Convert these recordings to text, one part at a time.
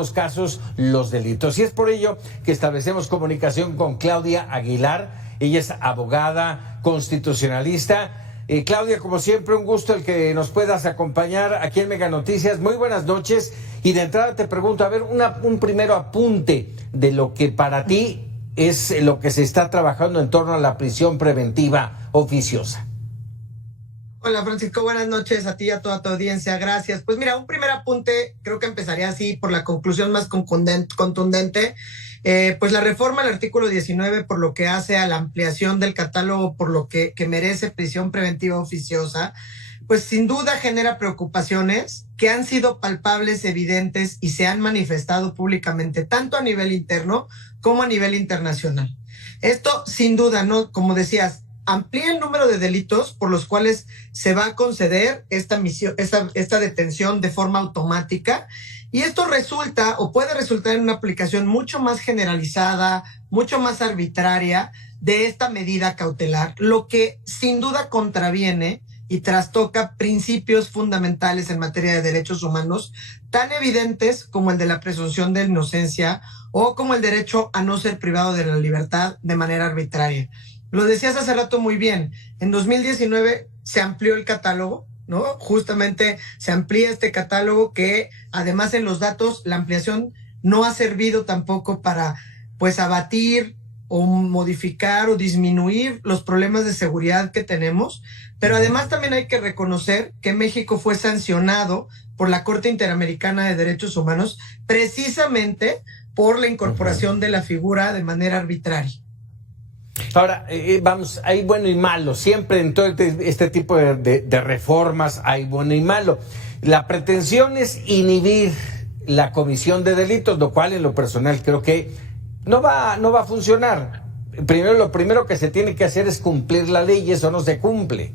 los casos, los delitos. Y es por ello que establecemos comunicación con Claudia Aguilar. Ella es abogada constitucionalista. Claudia, como siempre, un gusto el que nos puedas acompañar aquí en Mega Noticias. Muy buenas noches. Y de entrada te pregunto, a ver, un primero apunte de lo que para ti es lo que se está trabajando en torno a la prisión preventiva oficiosa. Hola Francisco, buenas noches a ti y a toda tu audiencia, gracias. Pues mira, un primer apunte, creo que empezaría así por la conclusión más contundente. Pues la reforma al artículo 19 por lo que hace a la ampliación del catálogo por lo que merece prisión preventiva oficiosa, pues sin duda genera preocupaciones que han sido palpables, evidentes y se han manifestado públicamente tanto a nivel interno como a nivel internacional. Esto sin duda, ¿no? Como decías, amplía el número de delitos por los cuales se va a conceder esta detención de forma automática, y esto resulta o puede resultar en una aplicación mucho más generalizada, mucho más arbitraria de esta medida cautelar, lo que sin duda contraviene y trastoca principios fundamentales en materia de derechos humanos, tan evidentes como el de la presunción de inocencia o como el derecho a no ser privado de la libertad de manera arbitraria. Lo decías hace rato muy bien, en 2019 se amplió el catálogo, ¿no? Justamente se amplía este catálogo que además en los datos la ampliación no ha servido tampoco para pues abatir o modificar o disminuir los problemas de seguridad que tenemos, pero además también hay que reconocer que México fue sancionado por la Corte Interamericana de Derechos Humanos precisamente por la incorporación de la figura de manera arbitraria. Ahora, vamos, hay bueno y malo. Siempre en todo este tipo de reformas hay bueno y malo. La pretensión es inhibir la comisión de delitos, lo cual en lo personal creo que no va a funcionar. Lo primero que se tiene que hacer es cumplir la ley y eso no se cumple.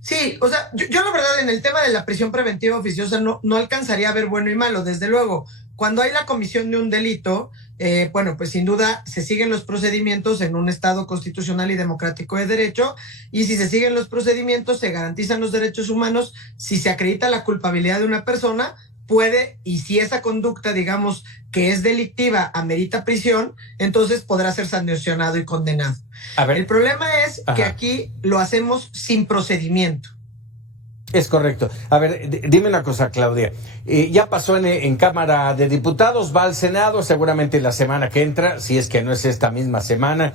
Sí, o sea, yo la verdad en el tema de la prisión preventiva oficiosa no alcanzaría a ver bueno y malo. Desde luego, cuando hay la comisión de un delito, bueno, pues sin duda se siguen los procedimientos en un Estado constitucional y democrático de derecho, y si se siguen los procedimientos se garantizan los derechos humanos. Si se acredita la culpabilidad de una persona, puede, y si esa conducta, digamos, que es delictiva, amerita prisión, entonces podrá ser sancionado y condenado. A ver. El problema es que aquí lo hacemos sin procedimiento. Es correcto. A ver, dime una cosa, Claudia. Ya pasó en Cámara de Diputados, va al Senado, seguramente la semana que entra, si es que no es esta misma semana,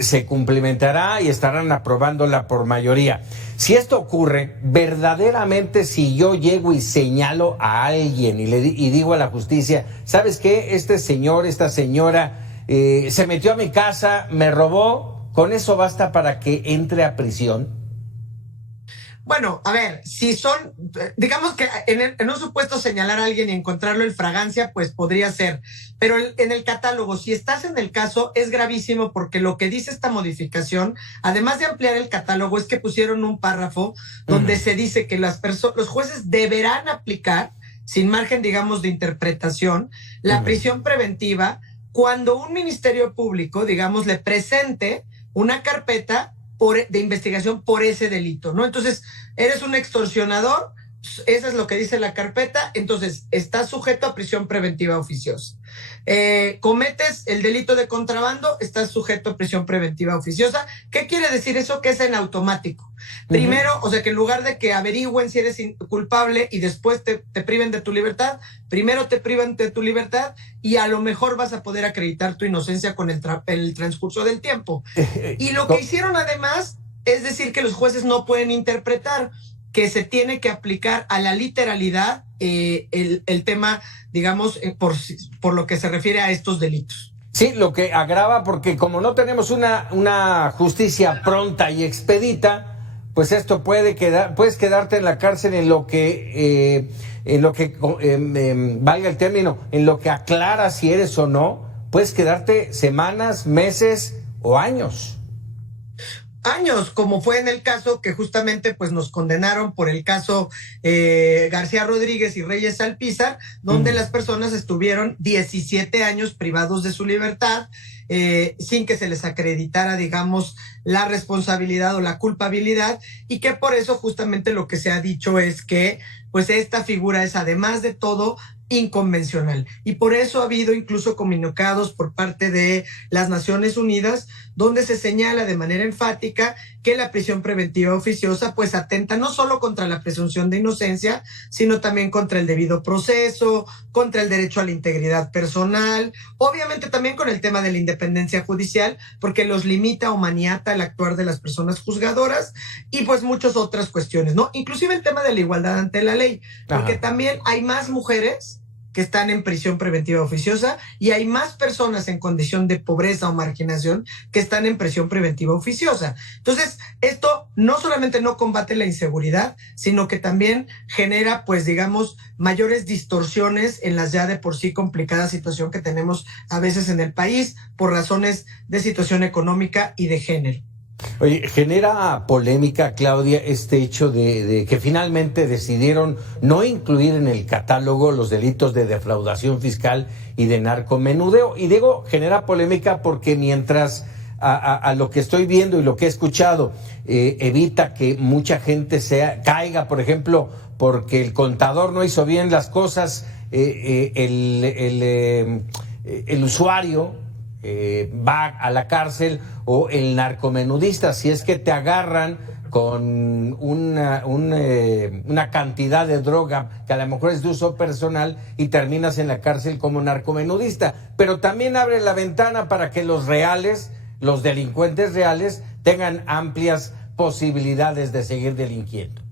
se cumplimentará y estarán aprobándola por mayoría. Si esto ocurre, verdaderamente si yo llego y señalo a alguien y digo a la justicia, ¿sabes qué? Este señor, esta señora se metió a mi casa, me robó, ¿con eso basta para que entre a prisión? Bueno, a ver, si son, digamos que en un supuesto señalar a alguien y encontrarlo en fragancia, pues podría ser, pero en el catálogo, si estás en el caso, es gravísimo porque lo que dice esta modificación, además de ampliar el catálogo, es que pusieron un párrafo donde se dice que los jueces deberán aplicar, sin margen, digamos, de interpretación, la prisión preventiva cuando un ministerio público, digamos, le presente una carpeta de investigación por ese delito, ¿no? Entonces, eres un extorsionador, eso es lo que dice la carpeta, entonces estás sujeto a prisión preventiva oficiosa. Cometes el delito de contrabando, estás sujeto a prisión preventiva oficiosa. ¿Qué quiere decir eso? Que es en automático. Primero, o sea, que en lugar de que averigüen si eres culpable y después te priven de tu libertad, primero te privan de tu libertad y a lo mejor vas a poder acreditar tu inocencia con el transcurso del tiempo. Y lo que hicieron además es decir que los jueces no pueden interpretar, que se tiene que aplicar a la literalidad el tema, digamos, por lo que se refiere a estos delitos. Sí, lo que agrava porque como no tenemos una justicia pronta y expedita, pues esto puedes quedarte en la cárcel en lo que valga el término, en lo que aclara si eres o no, puedes quedarte semanas, meses o años. Años, como fue en el caso que justamente pues nos condenaron por el caso García Rodríguez y Reyes Alpizar, donde las personas estuvieron 17 años privados de su libertad, sin que se les acreditara, digamos, la responsabilidad o la culpabilidad, y que por eso justamente lo que se ha dicho es que pues esta figura es, además de todo, inconvencional. Y por eso ha habido incluso comunicados por parte de las Naciones Unidas, donde se señala de manera enfática que la prisión preventiva oficiosa pues atenta no solo contra la presunción de inocencia, sino también contra el debido proceso, contra el derecho a la integridad personal, obviamente también con el tema de la independencia judicial, porque los limita o maniata el actuar de las personas juzgadoras y pues muchas otras cuestiones, ¿no? Inclusive el tema de la igualdad ante la ley, porque Ajá. también hay más mujeres que están en prisión preventiva oficiosa y hay más personas en condición de pobreza o marginación que están en prisión preventiva oficiosa. Entonces, esto no solamente no combate la inseguridad, sino que también genera, pues digamos, mayores distorsiones en las ya de por sí complicadas situación que tenemos a veces en el país por razones de situación económica y de género. Oye, genera polémica, Claudia, este hecho de que finalmente decidieron no incluir en el catálogo los delitos de defraudación fiscal y de narcomenudeo. Y digo, genera polémica porque mientras a lo que estoy viendo y lo que he escuchado, evita que mucha gente caiga, por ejemplo, porque el contador no hizo bien las cosas, el usuario va a la cárcel, o el narcomenudista, si es que te agarran con una cantidad de droga que a lo mejor es de uso personal y terminas en la cárcel como narcomenudista. Pero también abre la ventana para que los delincuentes reales tengan amplias posibilidades de seguir delinquiendo.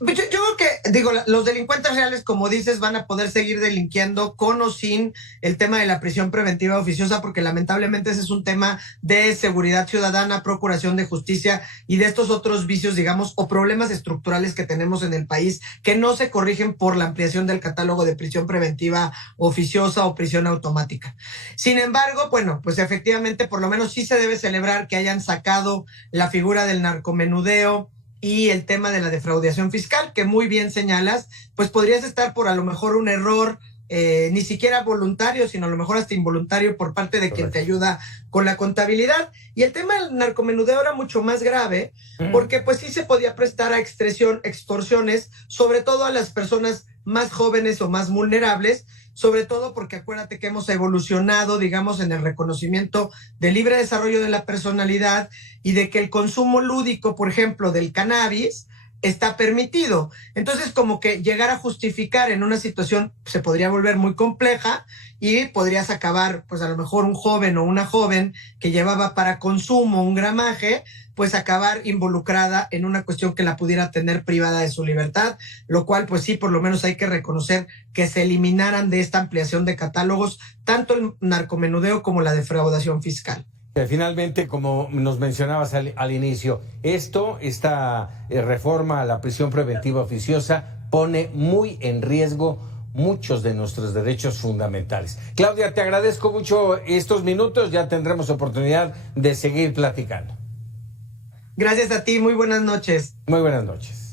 Yo creo que, digo, los delincuentes reales, como dices, van a poder seguir delinquiendo con o sin el tema de la prisión preventiva oficiosa, porque lamentablemente ese es un tema de seguridad ciudadana, procuración de justicia y de estos otros vicios, digamos, o problemas estructurales que tenemos en el país que no se corrigen por la ampliación del catálogo de prisión preventiva oficiosa o prisión automática. Sin embargo, bueno, pues efectivamente, por lo menos sí se debe celebrar que hayan sacado la figura del narcomenudeo y el tema de la defraudación fiscal, que muy bien señalas, pues podrías estar por a lo mejor un error, ni siquiera voluntario, sino a lo mejor hasta involuntario por parte de quien te ayuda con la contabilidad. Y el tema del narcomenudeo era mucho más grave, porque pues sí se podía prestar a extorsiones, sobre todo a las personas más jóvenes o más vulnerables, sobre todo porque acuérdate que hemos evolucionado, digamos, en el reconocimiento del libre desarrollo de la personalidad y de que el consumo lúdico, por ejemplo, del cannabis, está permitido. Entonces, como que llegar a justificar en una situación se podría volver muy compleja y podrías acabar, pues a lo mejor un joven o una joven que llevaba para consumo un gramaje, pues acabar involucrada en una cuestión que la pudiera tener privada de su libertad, lo cual pues sí, por lo menos hay que reconocer que se eliminaran de esta ampliación de catálogos tanto el narcomenudeo como la defraudación fiscal. Finalmente, como nos mencionabas al inicio, esta reforma a la prisión preventiva oficiosa pone muy en riesgo muchos de nuestros derechos fundamentales. Claudia, te agradezco mucho estos minutos, ya tendremos oportunidad de seguir platicando. Gracias a ti, muy buenas noches. Muy buenas noches.